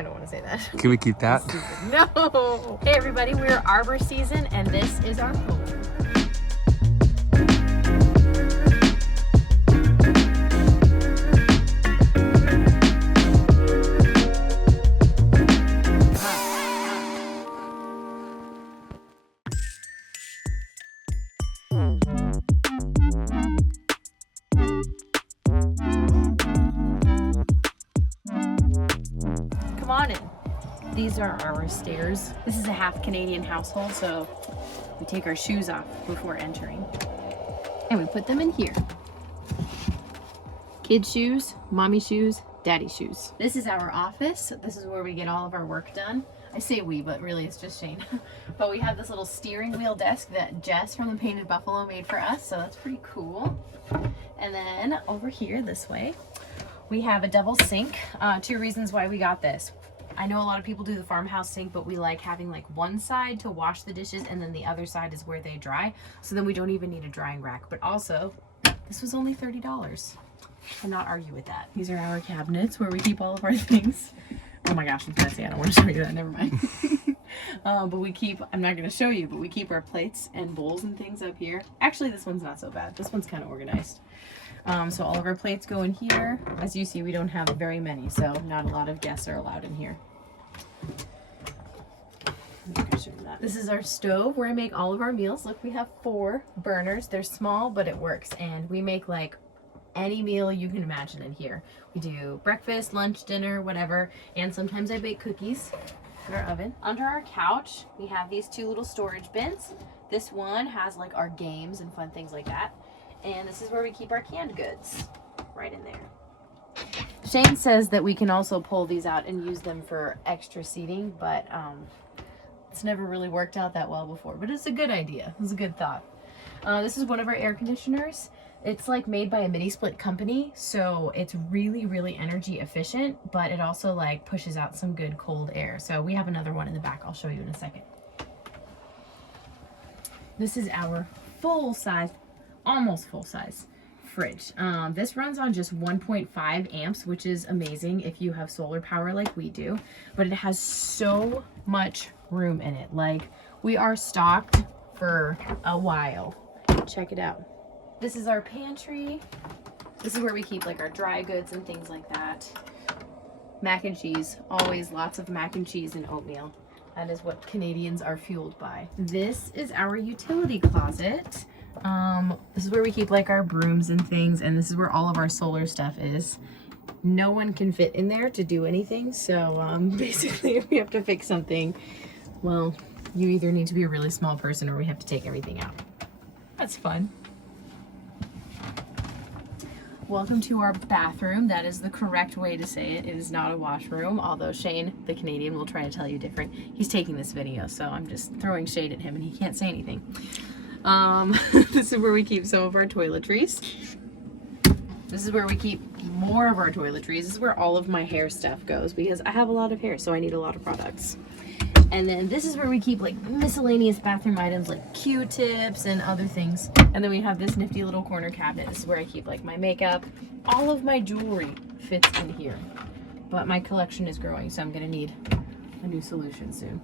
I don't want to say that. Can we keep that? No. Hey everybody, we're arbor season and this is our home. Come on in. These are our stairs. This is a half Canadian household, so we take our shoes off before entering. And we put them in here. Kids' shoes, mommy shoes, daddy shoes. This is our office. This is where we get all of our work done. I say we, but really it's just Shane. But we have this little steering wheel desk that Jess from the Painted Buffalo made for us, so that's pretty cool. And then over here, this way, we have a double sink. 2 reasons why we got this. I know a lot of people do the farmhouse sink, but we like having like one side to wash the dishes and then the other side is where they dry. So then we don't even need a drying rack. But also, this was only $30. Cannot argue with that. These are our cabinets where we keep all of our things. Oh my gosh, I'm fancy. I don't want to show you that. Never mind. But we keep, I'm not going to show you, but we keep our plates and bowls and things up here. Actually, this one's not so bad. This one's kind of organized. So all of our plates go in here. As you see, we don't have very many, so not a lot of guests are allowed in here. This is our stove where I make all of our meals. Look, we have 4 burners. They're small, but it works. And we make like any meal you can imagine in here. We do breakfast, lunch, dinner, whatever. And sometimes I bake cookies in our oven. Under our couch, we have these 2 little storage bins. This one has like our games and fun things like that. And this is where we keep our canned goods, right in there. Shane says that we can also pull these out and use them for extra seating, but it's never really worked out that well before. But it's a good idea. It's a good thought. This is one of our air conditioners. It's like made by a mini split company, so it's really, really energy efficient, but it also like pushes out some good cold air. So we have another one in the back. I'll show you in a second. This is our full size, almost full size fridge. This runs on just 1.5 amps, which is amazing if you have solar power like we do, but it has so much room in it. Like, we are stocked for a while. Check it out. This is our pantry. This is where we keep like our dry goods and things like that. Mac and cheese, always lots of mac and cheese and oatmeal. That is what Canadians are fueled by. This is our utility closet. This is where we keep like our brooms and things, and this is where all of our solar stuff is. No one can fit in there to do anything, so basically if we have to fix something, well, you either need to be a really small person or we have to take everything out. That's fun. Welcome to our bathroom. That is the correct way to say it. It is not a washroom, although Shane, the Canadian, will try to tell you different. He's taking this video, so I'm just throwing shade at him and he can't say anything. This is where we keep some of our toiletries. This is where we keep more of our toiletries. This is where all of my hair stuff goes because I have a lot of hair, so I need a lot of products. And then this is where we keep like miscellaneous bathroom items like Q-tips and other things. And then we have this nifty little corner cabinet. This is where I keep like my makeup. All of my jewelry fits in here. But my collection is growing, so I'm gonna need a new solution soon.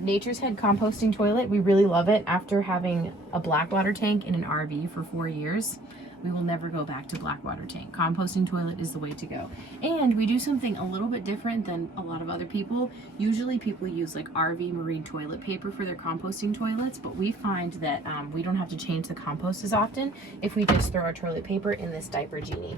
Nature's Head composting toilet. We really love it. After having a Blackwater tank in an RV for 4 years, we will never go back to Blackwater tank. Composting toilet is the way to go. And we do something a little bit different than a lot of other people. Usually people use like RV marine toilet paper for their composting toilets, but we find that we don't have to change the compost as often if we just throw our toilet paper in this diaper genie.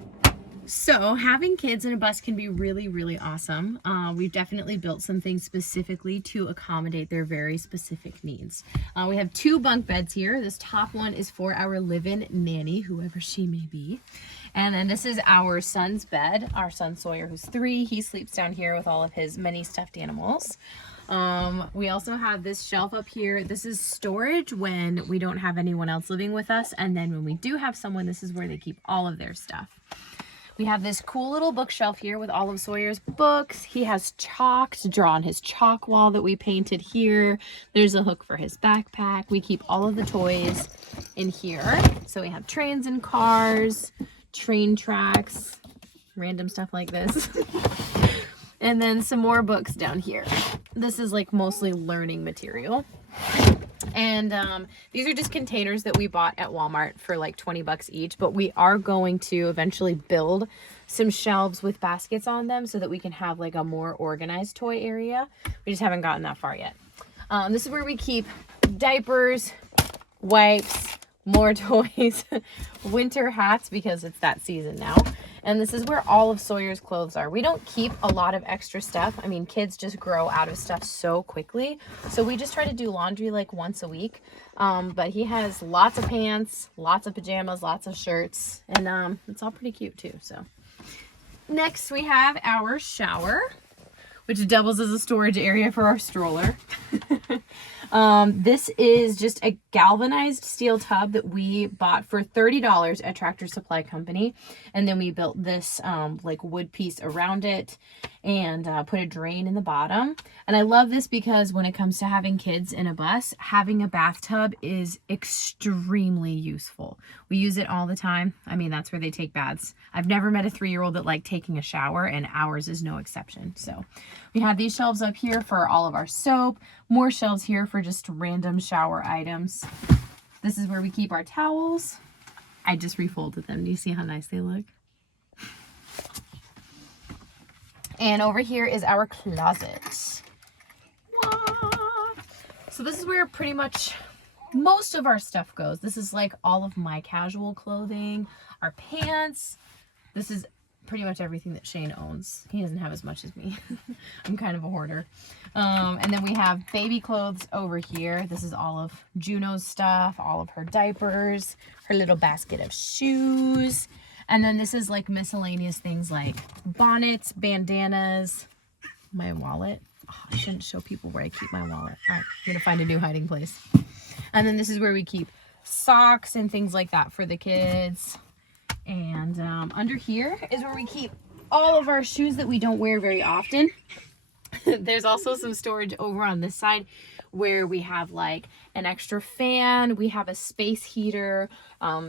So having kids in a bus can be really, really awesome. We've definitely built something specifically to accommodate their very specific needs. We have 2 bunk beds here. This top one is for our live-in nanny, whoever she may be. And then this is our son's bed, our son Sawyer, who's 3. He sleeps down here with all of his many stuffed animals. We also have this shelf up here. This is storage when we don't have anyone else living with us. And then when we do have someone, this is where they keep all of their stuff. We have this cool little bookshelf here with all of Sawyer's books. He has chalk to draw on his chalk wall that we painted here. There's a hook for his backpack. We keep all of the toys in here. So we have trains and cars, train tracks, random stuff like this. And then some more books down here. This is like mostly learning material. And these are just containers that we bought at Walmart for like 20 bucks each, but we are going to eventually build some shelves with baskets on them so that we can have like a more organized toy area. We just haven't gotten that far yet. This is where we keep diapers, wipes, more toys, winter hats because it's that season now. And this is where all of Sawyer's clothes are. We don't keep a lot of extra stuff. I mean, kids just grow out of stuff so quickly. So we just try to do laundry like once a week. But he has lots of pants, lots of pajamas, lots of shirts, and it's all pretty cute too. So next we have our shower, which doubles as a storage area for our stroller. This is just a galvanized steel tub that we bought for $30 at Tractor Supply Company. And then we built this like wood piece around it and put a drain in the bottom. And I love this because when it comes to having kids in a bus, having a bathtub is extremely useful. We use it all the time. I mean, that's where they take baths. I've never met a 3-year-old that liked taking a shower, and ours is no exception. So we have these shelves up here for all of our soap, more shelves here for just random shower items. This is where we keep our towels. I just refolded them. Do you see how nice they look? And over here is our closet. So this is where pretty much most of our stuff goes. This is like all of my casual clothing, our pants. This is pretty much everything that Shane owns. He doesn't have as much as me. I'm kind of a hoarder. And then we have baby clothes over here. This is all of Juno's stuff, all of her diapers, her little basket of shoes. And then this is like miscellaneous things like bonnets, bandanas, my wallet. Oh, I shouldn't show people where I keep my wallet. All right, I'm gonna find a new hiding place. And then this is where we keep socks and things like that for the kids. And under here is where we keep all of our shoes that we don't wear very often. There's also some storage over on this side where we have like an extra fan, we have a space heater,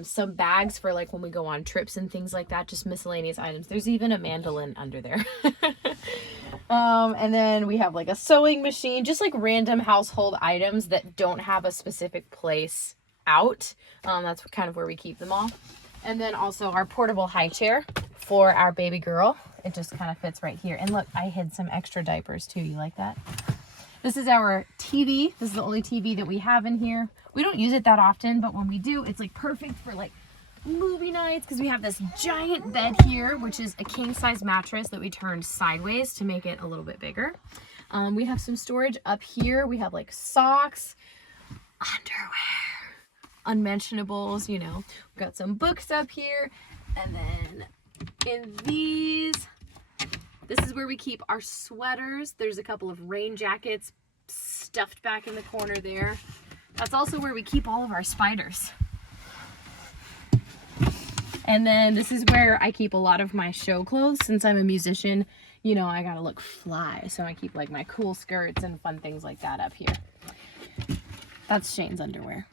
some bags for like when we go on trips and things like that, just miscellaneous items. There's even a mandolin under there. And then we have like a sewing machine, just like random household items that don't have a specific place out. That's kind of where we keep them all. And then also our portable high chair for our baby girl. It just kind of fits right here. And look, I hid some extra diapers too. You like that? This is our TV. This is the only TV that we have in here. We don't use it that often, but when we do, it's like perfect for like movie nights because we have this giant bed here, which is a king size mattress that we turned sideways to make it a little bit bigger. We have some storage up here. We have like socks, underwear, unmentionables, you know. We've got some books up here. And then in these, this is where we keep our sweaters. There's a couple of rain jackets stuffed back in the corner there. That's also where we keep all of our spiders. And then this is where I keep a lot of my show clothes. Since I'm a musician, you know, I gotta look fly. So I keep like my cool skirts and fun things like that up here. That's Shane's underwear.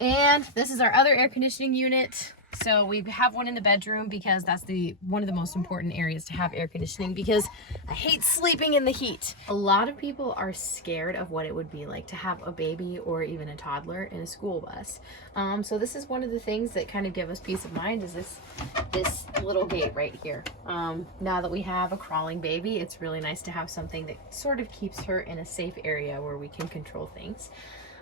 And this is our other air conditioning unit. So we have one in the bedroom because that's one of the most important areas to have air conditioning because I hate sleeping in the heat. A lot of people are scared of what it would be like to have a baby or even a toddler in a school bus. So this is one of the things that kind of give us peace of mind is this little gate right here. Now that we have a crawling baby, it's really nice to have something that sort of keeps her in a safe area where we can control things.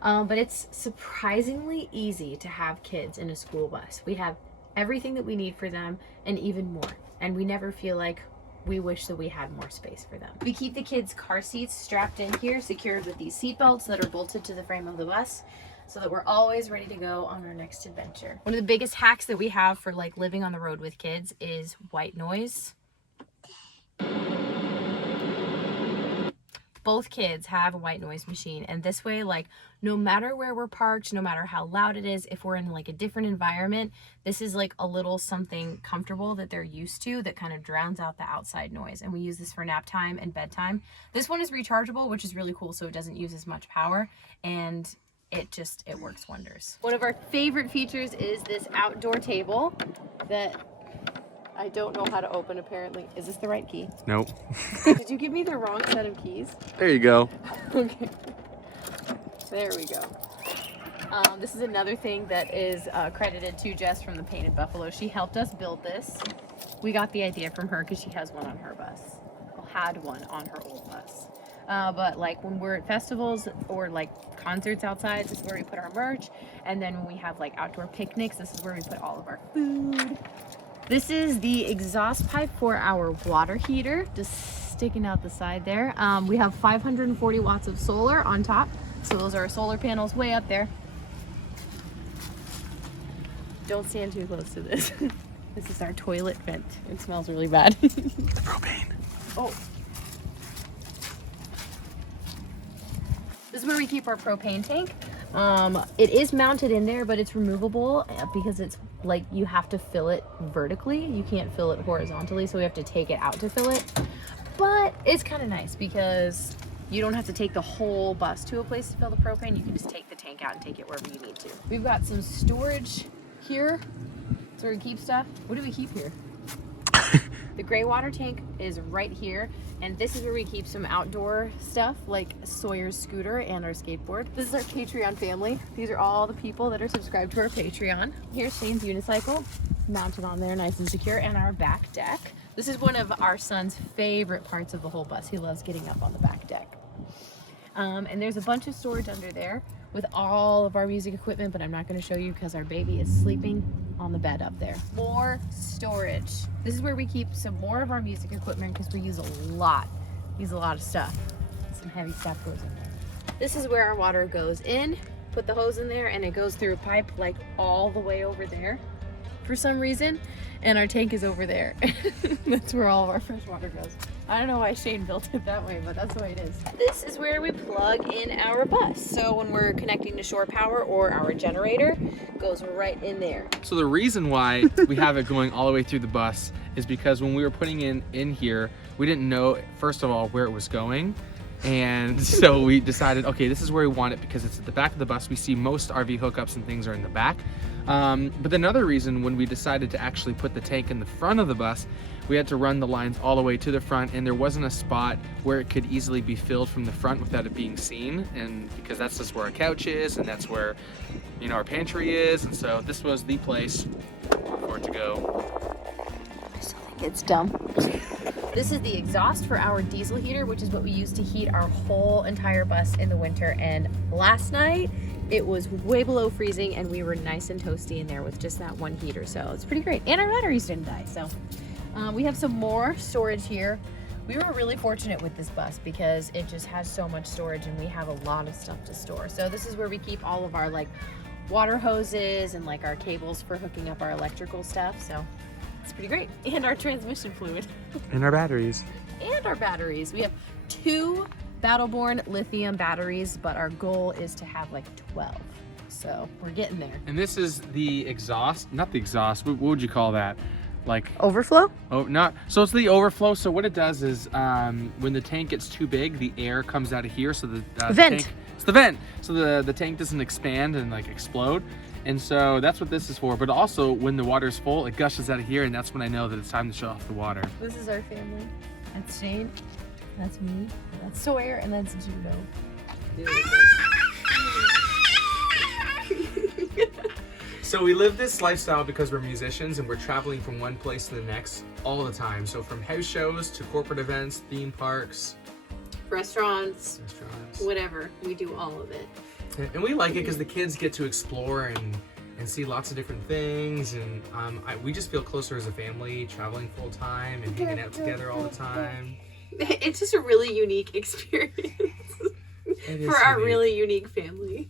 But it's surprisingly easy to have kids in a school bus. We have everything that we need for them and even more. And we never feel like we wish that we had more space for them. We keep the kids' car seats strapped in here, secured with these seat belts that are bolted to the frame of the bus so that we're always ready to go on our next adventure. One of the biggest hacks that we have for like living on the road with kids is white noise. Both kids have a white noise machine, and this way, like, no matter where we're parked, no matter how loud it is, if we're in like a different environment, this is like a little something comfortable that they're used to that kind of drowns out the outside noise. And we use this for nap time and bedtime. This one is rechargeable, which is really cool, so it doesn't use as much power, and it works wonders. One of our favorite features is this outdoor table that I don't know how to open apparently. Is this the right key? Nope. Did you give me the wrong set of keys? There you go. Okay. There we go. This is another thing that is credited to Jess from the Painted Buffalo. She helped us build this. We got the idea from her because she has one on her bus. Well, had one on her old bus. But like when we're at festivals or like concerts outside, this is where we put our merch. And then when we have like outdoor picnics, this is where we put all of our food. This is the exhaust pipe for our water heater, just sticking out the side there. We have 540 watts of solar on top. So those are our solar panels way up there. Don't stand too close to this. This is our toilet vent. It smells really bad. Propane. Oh. This is where we keep our propane tank. It is mounted in there, but it's removable because it's like you have to fill it vertically. You can't fill it horizontally, so we have to take it out to fill it. But it's kind of nice because you don't have to take the whole bus to a place to fill the propane. You can just take the tank out and take it wherever you need to. We've got some storage here. That's where we keep stuff. What do we keep here? The gray water tank is right here, and this is where we keep some outdoor stuff like Sawyer's scooter and our skateboard. This is our Patreon family. These are all the people that are subscribed to our Patreon. Here's Shane's unicycle mounted on there nice and secure, and our back deck. This is one of our son's favorite parts of the whole bus. He loves getting up on the back deck. And there's a bunch of storage under there with all of our music equipment, but I'm not going to show you because our baby is sleeping on the bed up there. More storage. This is where we keep some more of our music equipment because we use a lot of stuff. Some heavy stuff goes in there. This is where our water goes in. Put the hose in there and it goes through a pipe like all the way over there for some reason, and our tank is over there. That's where all of our fresh water goes. I don't know why Shane built it that way, but that's the way it is. This is where we plug in our bus. So when we're connecting to shore power or our generator, it goes right in there. So the reason why we have it going all the way through the bus is because when we were putting in here, we didn't know, first of all, where it was going. And so we decided, okay, this is where we want it because it's at the back of the bus. We see most RV hookups and things are in the back. But another reason, when we decided to actually put the tank in the front of the bus, we had to run the lines all the way to the front, and there wasn't a spot where it could easily be filled from the front without it being seen. And because that's just where our couch is, and that's where, you know, our pantry is. And so this was the place for it to go. I still think it's dumb. This is the exhaust for our diesel heater, which is what we use to heat our whole entire bus in the winter. And last night, it was way below freezing, and we were nice and toasty in there with just that one heater. So it's pretty great. And our batteries didn't die. So we have some more storage here. We were really fortunate with this bus because it just has so much storage, and we have a lot of stuff to store. So this is where we keep all of our like water hoses and like our cables for hooking up our electrical stuff. So it's pretty great. And our transmission fluid. And our batteries. And our batteries. We have 2 Battleborn lithium batteries, but our goal is to have like 12. So we're getting there. And this is the exhaust, not the exhaust, what would you call that? Like overflow? Oh, not so. It's the overflow. So what it does is, when the tank gets too big, the air comes out of here. So the vent. Tank, it's the vent. So the tank doesn't expand and like explode. And so that's what this is for. But also, when the water's full, it gushes out of here, and that's when I know that it's time to shut off the water. This is our family. That's Shane. That's me. That's Sawyer, and that's Judo. So we live this lifestyle because we're musicians and we're traveling from one place to the next all the time. So from house shows to corporate events, theme parks, restaurants, whatever. We do all of it. And we like it because the kids get to explore and see lots of different things. And we just feel closer as a family, traveling full time and hanging out together all the time. It's just a really unique experience. For our really unique family.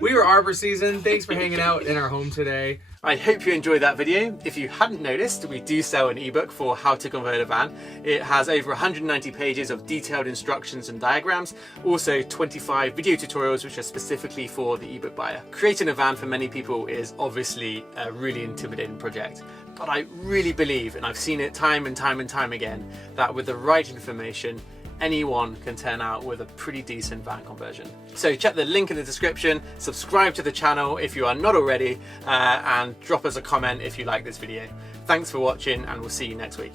We were Arbor season. Thanks for hanging out in our home today. I hope you enjoyed that video. If you hadn't noticed, we do sell an ebook for how to convert a van. It has over 190 pages of detailed instructions and diagrams, also 25 video tutorials which are specifically for the ebook buyer. Creating a van for many people is obviously a really intimidating project, but I really believe, and I've seen it time and time and time again, that with the right information, anyone can turn out with a pretty decent van conversion. So check the link in the description, subscribe to the channel if you are not already, and drop us a comment if you like this video. Thanks for watching, and we'll see you next week.